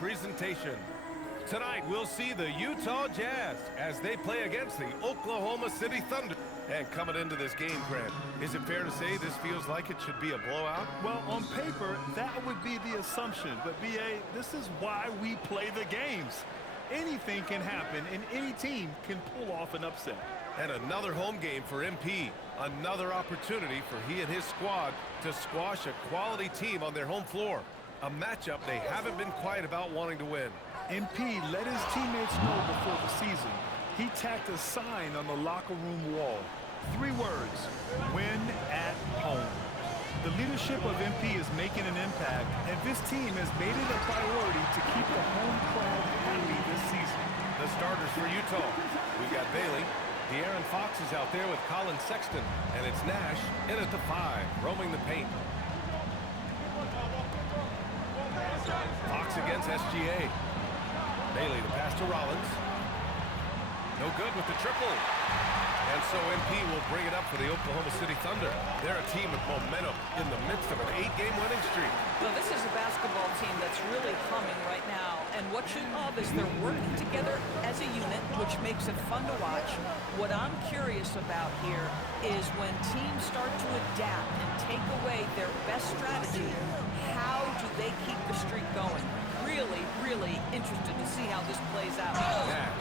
great presentation. Tonight, we'll see the Utah Jazz as they play against the Oklahoma City Thunder. And coming into this game, Grant, is it fair to say this feels like it should be a blowout? Well, on paper, that would be the assumption. But, B.A., this is why we play the games. Anything can happen, and any team can pull off an upset. And another home game for MP. Another opportunity for he and his squad to squash a quality team on their home floor. A matchup they haven't been quiet about wanting to win. MP let his teammates know before the season. He tacked a sign on the locker room wall. 3 words: win at home. The leadership of MP is making an impact, and this team has made it a priority to keep the home crowd happy this season. The starters for Utah. We've got Bailey. De'Aaron Fox is out there with Colin Sexton, and it's Nash in at the 5, roaming the paint. Fox against SGA. Bailey, the pass to Rollins. No good with the triple. And so MP will bring it up for the Oklahoma City Thunder. They're a team with momentum in the midst of an 8-game winning streak. Well, this is a basketball team that's really humming right now. And what you love is they're working together as a unit, which makes it fun to watch. What I'm curious about here is when teams start to adapt and take away their best strategy, how do they keep the streak going? Really, really interested to see how this plays out. Nash.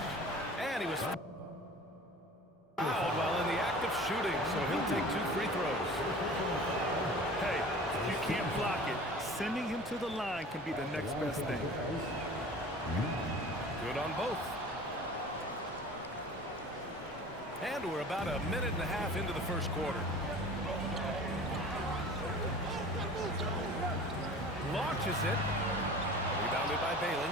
And he was fouled while in the act of shooting, so he'll take 2 free throws. Hey, if you can't block it, sending him to the line can be the next best thing. Good on both. And we're about a minute and a half into the first quarter. Launches it. Rebounded by Bailey.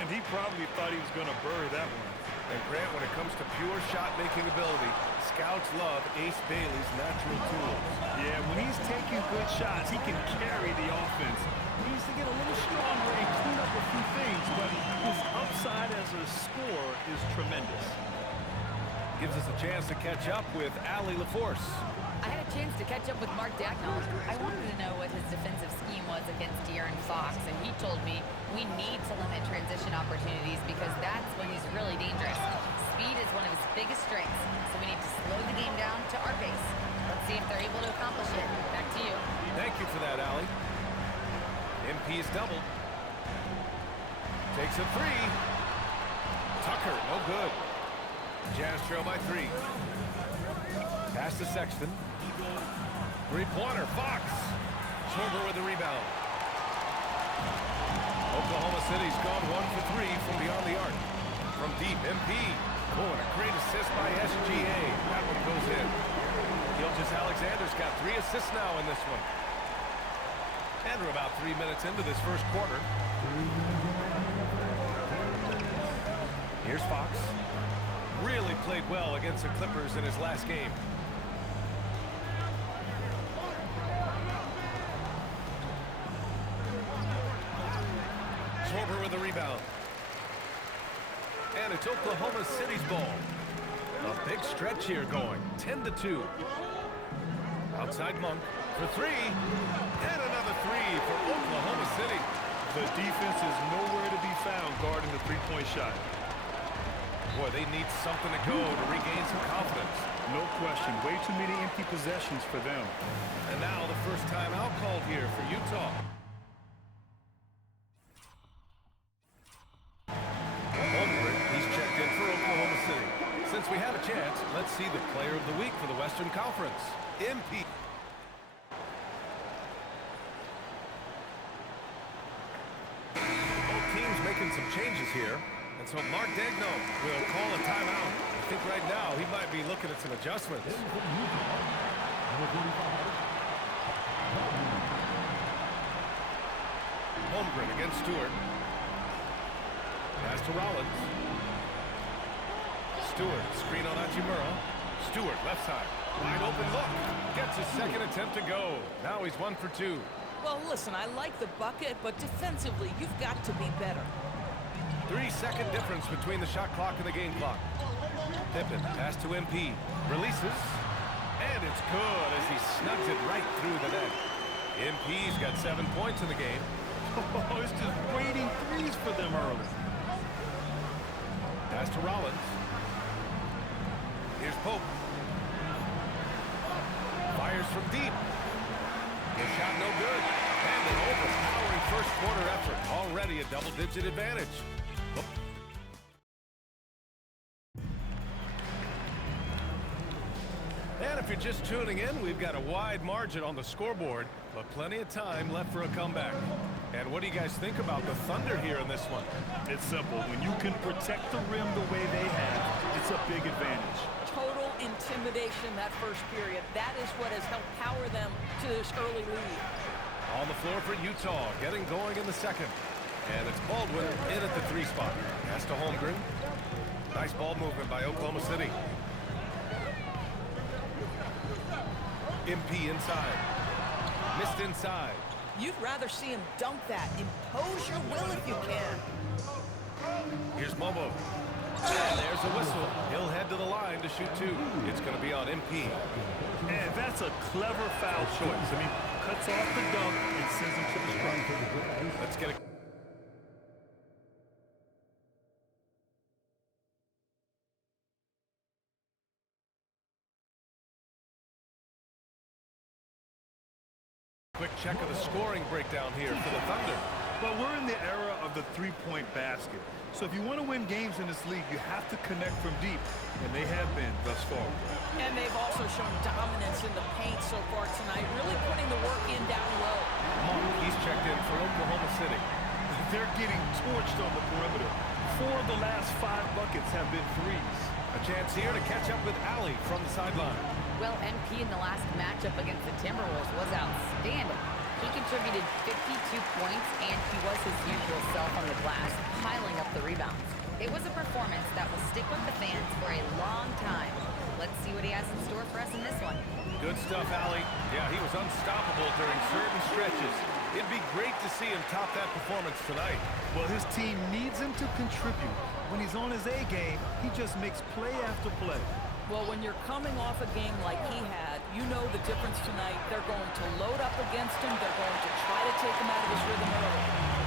And he probably thought he was going to bury that one. And Grant, when it comes to pure shot-making ability, scouts love Ace Bailey's natural tools. Yeah, when he's taking good shots, he can carry the offense. He needs to get a little stronger and clean up a few things, but his upside as a scorer is tremendous. Gives us a chance to catch up with Allie LaForce. I had a chance to catch up with Mark Dagnall. I wanted to know what his defensive scheme was against De'Aaron Fox, and he told me we need to limit transition opportunities because that's when he's really dangerous. Speed is one of his biggest strengths, so we need to slow the game down to our pace. Let's see if they're able to accomplish it. Back to you. Thank you for that, Allie. MP is doubled. Takes a 3. Tucker, no good. Jazz trail by 3. Pass to Sexton. 3-pointer, Fox. Schwarber with the rebound. Oklahoma City's gone 1 for 3 from beyond the arc. From deep, MP. Oh, and a great assist by SGA. That one goes in. Gilgeous-Alexander's got 3 assists now in this one. And we're about 3 minutes into this first quarter. Here's Fox. Really played well against the Clippers in his last game. Schwarber with the rebound. And it's Oklahoma City's ball. A big stretch here going. 10-2. Outside Monk for 3. And another 3 for Oklahoma City. The defense is nowhere to be found guarding the 3-point shot. Boy, they need something to go to regain some confidence. No question. Way too many empty possessions for them. And now the first timeout called here for Utah. He's checked in for Oklahoma City. Since we have a chance, let's see the player of the week for the Western Conference. MP. Both teams making some changes here. And so Mark Dagnall will call a timeout. I think right now he might be looking at some adjustments. Holmgren against Stewart. Pass to Rollins. Stewart, screen on Hachimura. Stewart, left side. Wide open look. Gets his second attempt to go. Now he's 1 for 2. Well, listen, I like the bucket, but defensively, you've got to be better. 3-second difference between the shot clock and the game clock. Pippen, pass to MP. Releases. And it's good as he snugs it right through the net. MP's got 7 points in the game. Oh, it's just waiting threes for them to Rollins. Here's Pope. Fires from deep. The shot no good. And an overpowering first quarter effort. Already a double-digit advantage. And if you're just tuning in, we've got a wide margin on the scoreboard, but plenty of time left for a comeback. And what do you guys think about the Thunder here in this one? It's simple. When you can protect the rim the way they have, it's a big advantage. Total intimidation that first period. That is what has helped power them to this early lead. On the floor for Utah, getting going in the second. And it's Baldwin in at the 3 spot. Pass to Holmgren. Nice ball movement by Oklahoma City. MP inside. Missed inside. You'd rather see him dunk that. Impose your will if you can. Here's Momo. And there's a whistle. He'll head to the line to shoot 2. It's going to be on MP. And that's a clever foul choice. I mean, cuts off the dunk and sends him to the strike. Let's get a quick check of the scoring breakdown here for the Thunder. But we're in the era of the three-point basket. So if you want to win games in this league, you have to connect from deep, and they have been thus far. And they've also shown dominance in the paint so far tonight, really putting the work in down low. Monk, he's checked in for Oklahoma City. They're getting torched on the perimeter. 4 of the last 5 buckets have been threes. A chance here to catch up with Allie from the sideline. Well, MP in the last matchup against the Timberwolves was outstanding. He contributed 52 points, and he was his usual self on the glass, piling up the rebounds. It was a performance that will stick with the fans for a long time. Let's see what he has in store for us in this one. Good stuff, Allie. Yeah, he was unstoppable during certain stretches. It'd be great to see him top that performance tonight. Well, his team needs him to contribute. When he's on his A game, he just makes play after play. Well, when you're coming off a game like he had, you know the difference tonight. They're going to load up against him. They're going to try to take him out of his rhythm early.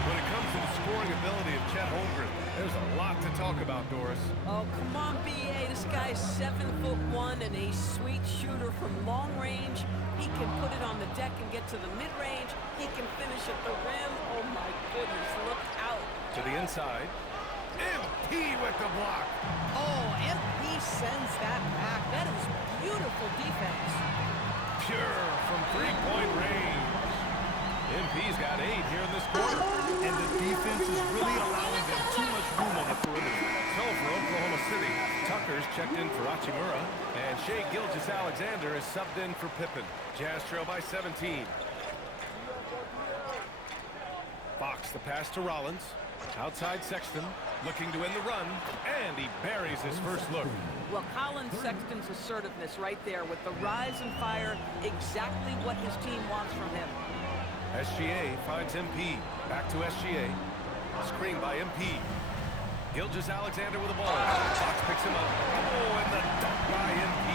When it comes to the scoring ability of Chet Holmgren, there's a lot to talk about, Doris. Oh, come on, B.A. This guy's 7'1" and a sweet shooter from long range. He can put it on the deck and get to the mid-range. He can finish at the rim. Oh, my goodness, look out. To the inside. MP with the block. Oh, MP sends that back. That is beautiful defense. Pure from three-point range. MP's got 8 here in this quarter. And the defense is really allowing them too much room on the perimeter. So for Oklahoma City, Tucker's checked in for Hachimura, and Shai Gilgeous-Alexander is subbed in for Pippen. Jazz trail by 17. Fox, the pass to Rollins. Outside Sexton, looking to win the run, and he buries his first look. Well, Colin Sexton's assertiveness right there with the rise and fire, exactly what his team wants from him. SGA finds MP. Back to SGA. Screen by MP. Gilgeous-Alexander with the ball. Fox picks him up. Oh, and the dunk by MP.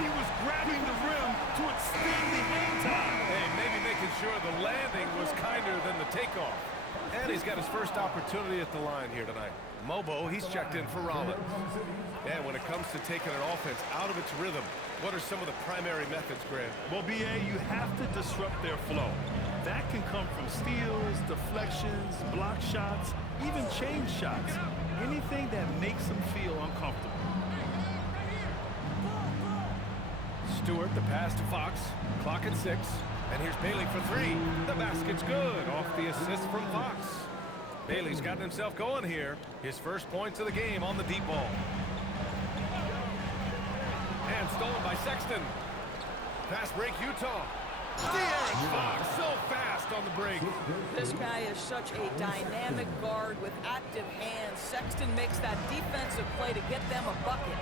He was grabbing the rim to extend the hang time. Hey, maybe making sure the landing was kinder than the takeoff. And he's got his first opportunity at the line here tonight. Mobo, he's checked in for Rollins. And when it comes to taking an offense out of its rhythm, what are some of the primary methods, Grant? Well, B.A., you have to disrupt their flow. That can come from steals, deflections, block shots, even change shots. Anything that makes them feel uncomfortable. Stewart, the pass to Fox. Clock at 6. And here's Bailey for 3. The basket's good off the assist from Fox. Bailey's gotten himself going here. His first points of the game on the deep ball. And stolen by Sexton. Fast break, Utah. De'Aaron Fox, so fast on the break. This guy is such a dynamic guard with active hands. Sexton makes that defensive play to get them a bucket.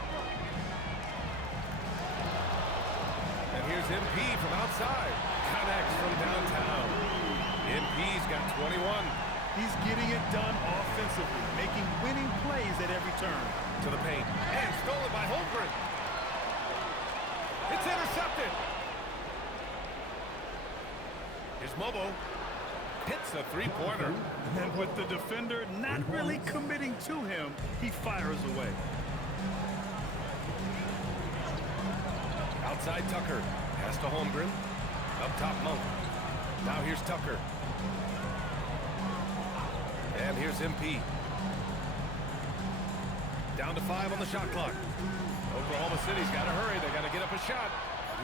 And here's MP from outside. Connects from downtown. MP's got 21. He's getting it done offensively, making winning plays at every turn. To the paint. And stolen by Holmgren. It's intercepted. Here's Mobo. hits a three-pointer. And with the defender not really committing to him, he fires away. Outside Tucker. Pass to Holmgren. Up top Monk. Now here's Tucker. And here's MP. Down to 5 on the shot clock. Oklahoma City's got to hurry. They got to get up a shot.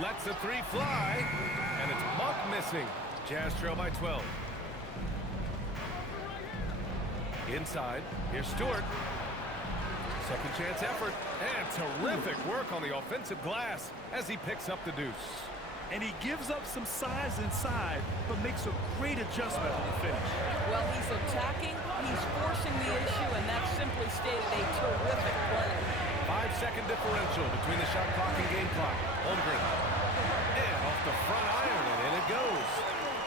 Lets the three fly. And it's Monk missing. Jazz trail by 12. Inside. Here's Stewart. Second chance effort. And terrific work on the offensive glass as he picks up the deuce. And he gives up some size inside, but makes a great adjustment on the finish. Well, he's attacking, he's forcing the issue, and that simply stated a terrific play. 5-second differential between the shot clock and game clock. Holmgren. And off the front iron, and in it goes.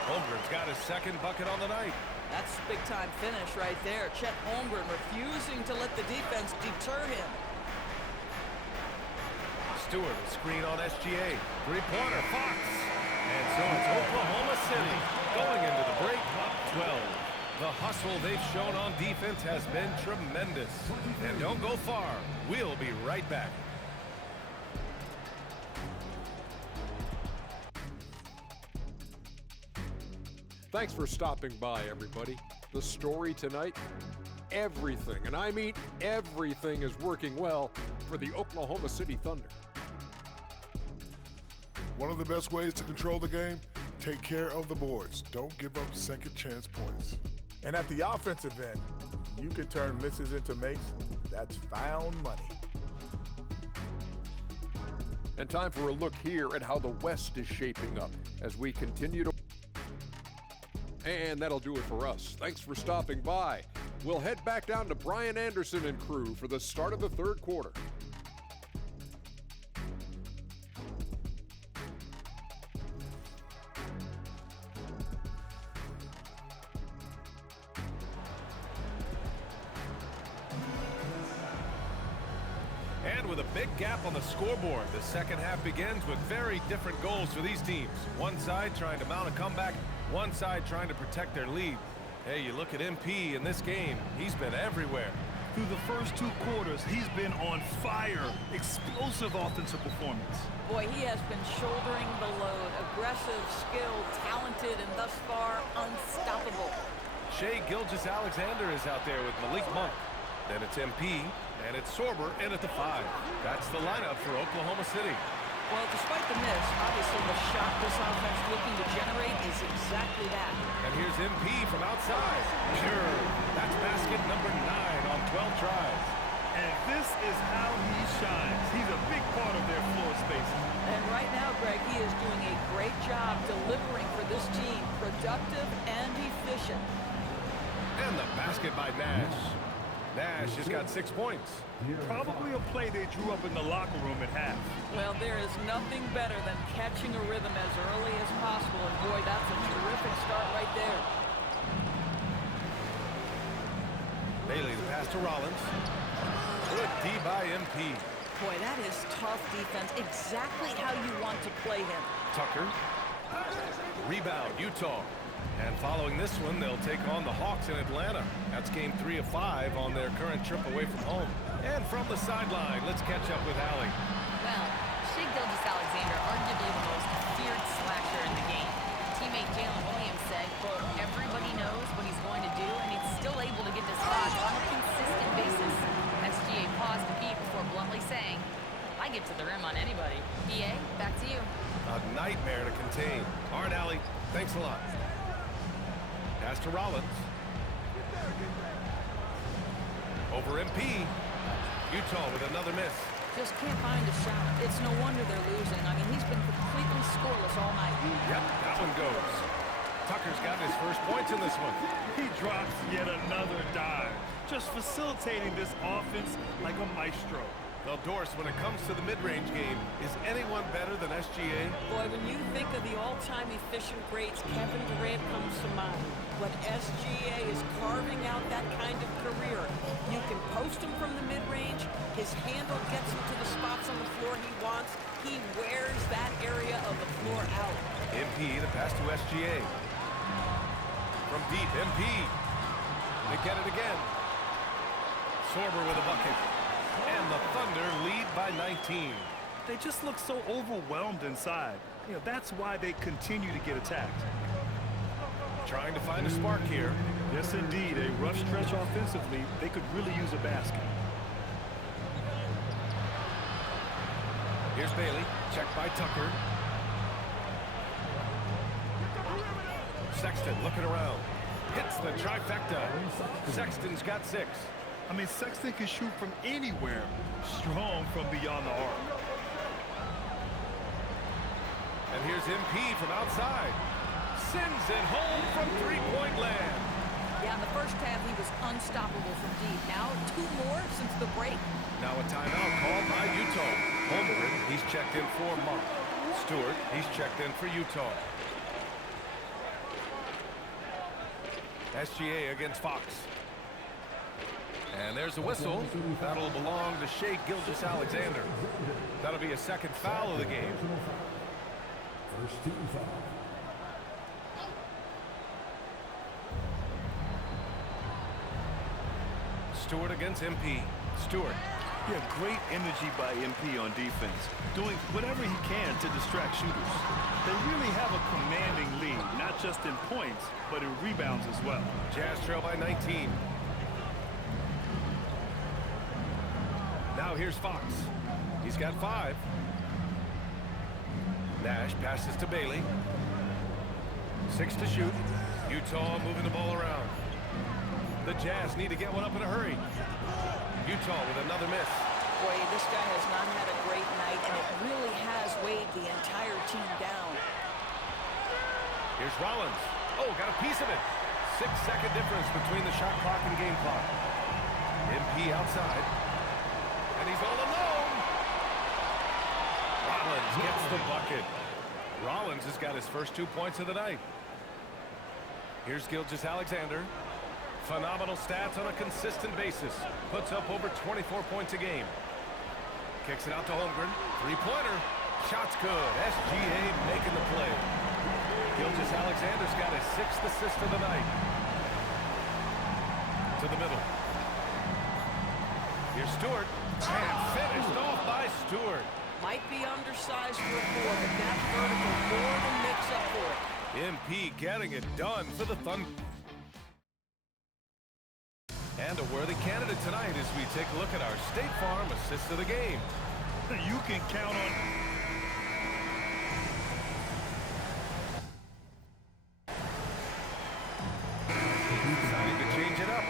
Holmgren's got his second bucket on the night. That's a big-time finish right there. Chet Holmgren refusing to let the defense deter him. Stewart, a screen on SGA. Three-pointer, Fox. And so it's Oklahoma City going into the break up 12. The hustle they've shown on defense has been tremendous. And don't go far. We'll be right back. Thanks for stopping by, everybody. The story tonight, everything, and I mean everything, is working well for the Oklahoma City Thunder. One of the best ways to control the game, take care of the boards. Don't give up second chance points. And at the offensive end, you can turn misses into makes. That's found money. And time for a look here at how the West is shaping up as we continue to... And that'll do it for us. Thanks for stopping by. We'll head back down to Brian Anderson and crew for the start of the third quarter. And with a big gap on the scoreboard, the second half begins with very different goals for these teams. One side trying to mount a comeback, one side trying to protect their lead. Hey, you look at MP in this game, he's been everywhere. Through the first two quarters, he's been on fire. Explosive offensive performance. Boy, he has been shouldering the load. Aggressive, skilled, talented, and thus far, unstoppable. Shai Gilgeous-Alexander is out there with Malik Monk. Then it's MP, and it's Sorber in at the 5. That's the lineup for Oklahoma City. Well, despite the miss, obviously the shot this offense looking to generate is exactly that. And here's MP from outside. Pure. That's basket number 9 on 12 tries. And this is how he shines. He's a big part of their floor spacing. And right now, Greg, he is doing a great job delivering for this team. Productive and efficient. And the basket by Nash. Nash has got 6 points. Probably a play they drew up in the locker room at half. Well, there is nothing better than catching a rhythm as early as possible. And boy, that's a terrific start right there. Bailey, the pass to Rollins. Good D by MP. Boy, that is tough defense. Exactly how you want to play him. Tucker. Rebound, Utah. And following this one, they'll take on the Hawks in Atlanta. That's game 3 of 5 on their current trip away from home. And from the sideline, let's catch up with Allie. Well, Shai Gilgeous-Alexander, arguably the most feared slasher in the game. Teammate Jalen Williams said, quote, everybody knows what he's going to do, and he's still able to get to spots on a consistent basis. SGA paused a beat before bluntly saying, I get to the rim on anybody. PA, back to you. A nightmare to contain. All right, Allie, thanks a lot. Pass to Rollins. Over MP. Utah with another miss. Just can't find a shot. It's no wonder they're losing. I mean, he's been completely scoreless all night. Yep, that one goes. Tucker's got his first points in this one. He drops yet another dive, just facilitating this offense like a maestro. Well, Doris, when it comes to the mid-range game, is anyone better than SGA? Boy, when you think of the all-time efficient greats, Kevin Durant comes to mind. When SGA is carving out that kind of career, you can post him from the mid-range. His handle gets him to the spots on the floor he wants. He wears that area of the floor out. MP, the pass to SGA. From deep, MP. They get it again. Sorber with a bucket. And the Thunder lead by 19. They just look so overwhelmed inside. You know, that's why they continue to get attacked. Trying to find a spark here. Yes, indeed. A rough stretch offensively. They could really use a basket. Here's Bailey. Checked by Tucker. Sexton looking around. Hits the trifecta. Sexton's got 6. I mean, Sexton can shoot from anywhere. Strong from beyond the arc. And here's MP from outside. Sends it home from three-point land. Yeah, in the first half, he was unstoppable from deep. Now, 2 more since the break. Now a timeout called by Utah. Holmgren, he's checked in for Monk. Stewart, he's checked in for Utah. SGA against Fox. And there's a whistle. That'll belong to Shai Gilgeous-Alexander. That'll be a second foul of the game. First team foul. Stewart against MP. Stewart. Yeah, great energy by MP on defense, doing whatever he can to distract shooters. They really have a commanding lead, not just in points, but in rebounds as well. Jazz trail by 19. Now here's Fox. He's got 5. Nash passes to Bailey. 6 to shoot. Utah moving the ball around. The Jazz need to get one up in a hurry. Utah with another miss. Boy, this guy has not had a great night, and it really has weighed the entire team down. Here's Rollins. Oh, got a piece of it. 6-second difference between the shot clock and game clock. MP outside. And he's all alone. Rollins gets the bucket. Rollins has got his first 2 points of the night. Here's Gilgeous-Alexander. Phenomenal stats on a consistent basis. Puts up over 24 points a game. Kicks it out to Holmgren. 3-pointer. Shot's good. SGA making the play. Gilgeous-Alexander's got his 6th assist of the night. To the middle. Here's Stewart. And finished off by Stewart. Might be undersized for a 4, but that vertical more than makes up for it. MP getting it done for the Thunder. And a worthy candidate tonight as we take a look at our State Farm assist of the game. You can count on... Deciding to change it up.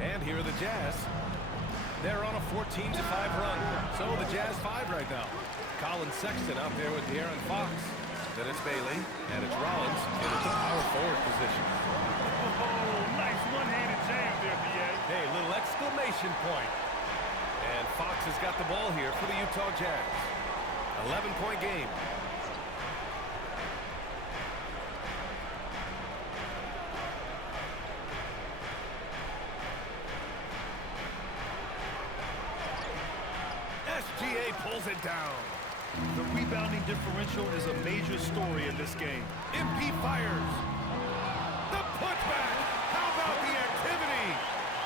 And here are the Jazz. They're on a 14-5 run. So the Jazz 5 right now. Colin Sexton out there with De'Aaron Fox. Then it's Bailey, and it's Rollins in the power forward position. Oh, nice one-handed jam there, B.A. Hey, little exclamation point. And Fox has got the ball here for the Utah Jazz. 11-point game. SGA pulls it down. The rebounding differential is a major story in this game. MP fires. The putback. How about the activity?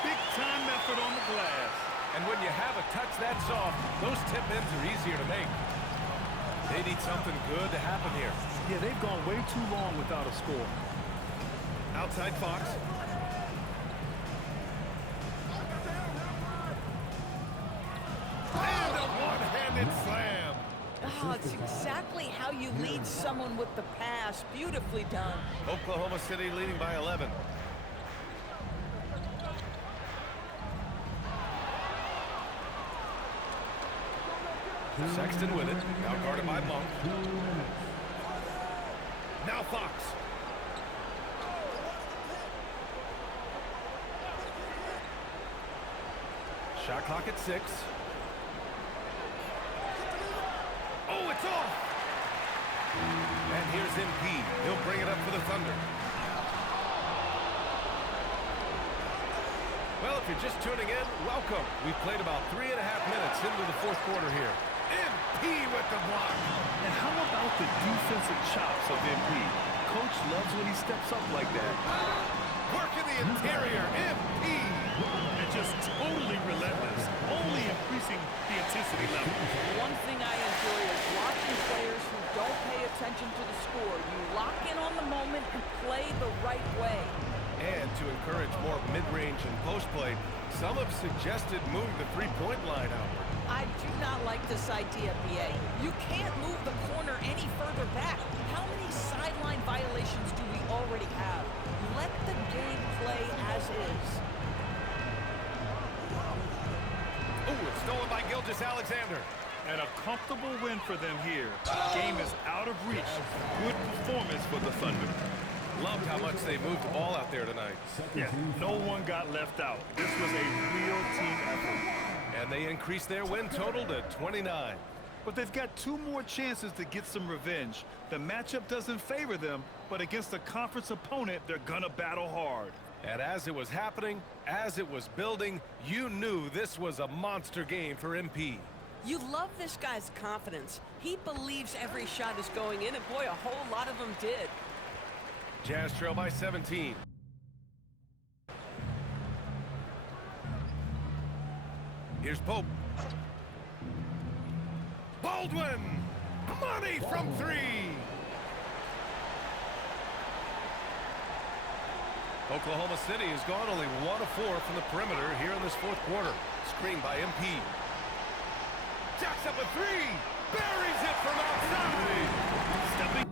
Big-time effort on the glass. And when you have a touch that soft, those tip-ins are easier to make. They need something good to happen here. Yeah, they've gone way too long without a score. Outside Fox. And a one-handed slam. Oh, it's exactly how you lead someone with the pass. Beautifully done. Oklahoma City leading by 11. Sexton with it. Now guarded by Monk. Now Fox. Shot clock at 6. Oh, it's off! And here's MP. He'll bring it up for the Thunder. Well, if you're just tuning in, welcome. We've played about 3.5 minutes into the fourth quarter here. MP with the block. And how about the defensive chops of MP? Coach loves when he steps up like that. Work in the interior, MP. And just totally relentless, only increasing the intensity level. One thing I enjoy is watching players who don't pay attention to the score. You lock in on the moment and play the right way. And to encourage more mid-range and post play, some have suggested moving the three-point line outward. I do not like this idea, BA. You can't move the corner any further back. How many sideline violations do we already have? Let the game play as is. Ooh, it's stolen by Gilgeous-Alexander. And a comfortable win for them here. Game is out of reach. Good performance for the Thunder. Loved how much they moved the ball out there tonight. Yeah, no one got left out. This was a real team effort. And they increased their win total to 29. But they've got 2 more chances to get some revenge. The matchup doesn't favor them, but against a conference opponent, they're gonna battle hard. And as it was happening, as it was building, you knew this was a monster game for MP. You love this guy's confidence. He believes every shot is going in, and boy, a whole lot of them did. Jazz trail by 17. Here's Pope. Baldwin! Money from 3! Oklahoma City has gone only 1 of 4 from the perimeter here in this fourth quarter. Screen by MP. Jacks up a 3! Buries it from outside! Stepping